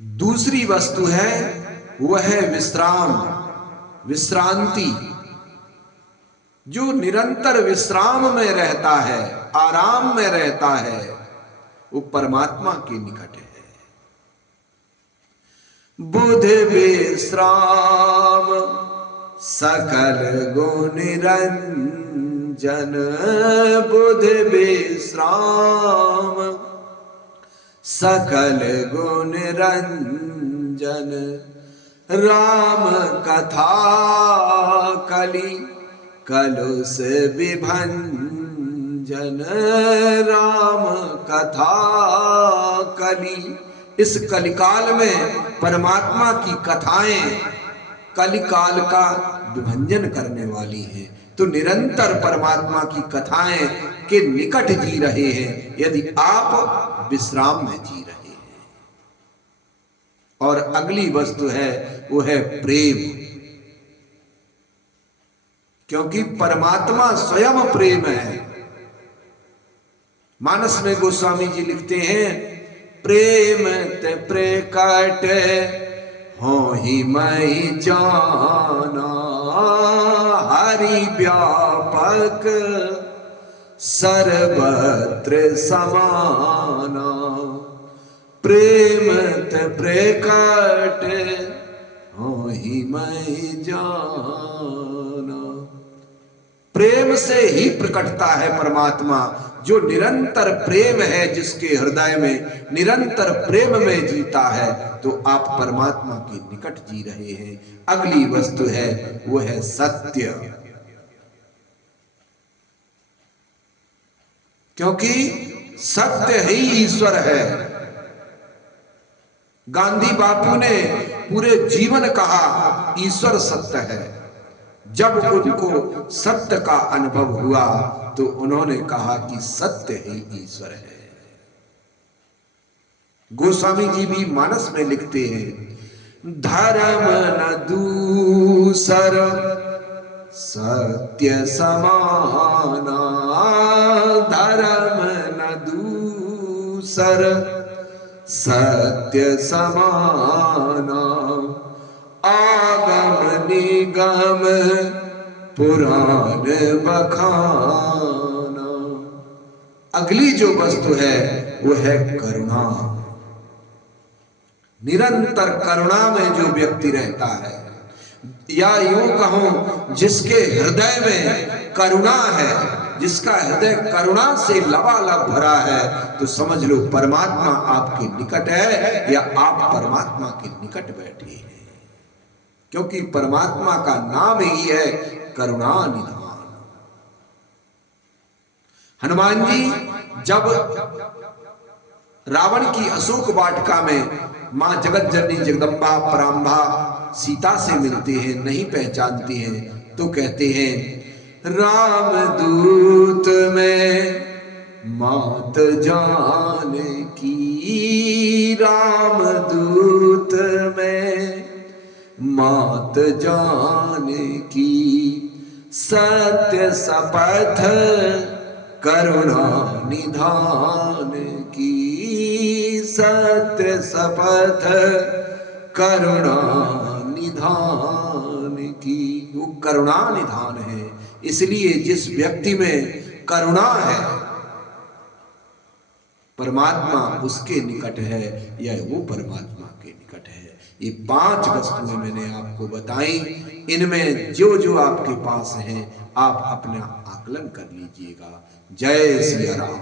दूसरी वस्तु है वह है विश्राम, विश्रांति। जो निरंतर विश्राम में रहता है, आराम में रहता है, वो परमात्मा के निकट है। बुध विश्राम सकल गुण निरंजन, बुध विश्राम सकल गुण रंजन, राम कथा कलि कलुष विभंजन, राम कथा कलि। इस कलिकाल में परमात्मा की कथाएं कलिकाल का विभंजन करने वाली हैं। तो निरंतर परमात्मा की कथाएं के निकट जी रहे हैं यदि आप विश्राम में जी रहे हैं। और अगली वस्तु है वो है प्रेम, क्योंकि परमात्मा स्वयं प्रेम है। मानस में गोस्वामी जी लिखते हैं, प्रेम ते प्रकट हो ही मई जाना, हरि व्यापक सर्वत्र समाना, प्रेम ते प्रकट हो ही मई जाना। प्रेम से ही प्रकटता है परमात्मा। जो निरंतर प्रेम है, जिसके हृदय में निरंतर प्रेम में जीता है, तो आप परमात्मा के निकट जी रहे हैं। अगली वस्तु है वो है सत्य, क्योंकि सत्य ही ईश्वर है। गांधी बापू ने पूरे जीवन कहा ईश्वर सत्य है। जब उनको सत्य का अनुभव हुआ तो उन्होंने कहा कि सत्य ही ईश्वर है। गोस्वामी जी भी मानस में लिखते हैं, धर्म न दूसर सत्य समाना, धर्म न दूसर सत्य समाना, आगम निगम पुराण बखाना। अगली जो वस्तु है वो है करुणा। निरंतर करुणा में जो व्यक्ति रहता है, या यूं कहूं जिसके हृदय में करुणा है, जिसका हृदय करुणा से लबालब भरा है, तो समझ लो परमात्मा आपके निकट है या आप परमात्मा के निकट बैठे हैं। क्योंकि परमात्मा का नाम ही है करुणा निधान। हनुमान जी जब रावण की अशोक वाटिका में मां जगत जननी जगदम्बा परांबा सीता से मिलते हैं, नहीं पहचानते हैं, तो कहते हैं, राम दूत में मात जान की, राम दूत में मात जान की, सत्य शपथ करुणा निधान की, सत्य शपथ करुणा निधान की। वो करुणा निधान है। इसलिए जिस व्यक्ति में करुणा है, परमात्मा उसके निकट है या वो परमात्मा के निकट है। ये 5 वस्तुएं मैंने आपको बताई। इनमें जो जो आपके पास हैं आप अपना आकलन कर लीजिएगा। जय सिया राम।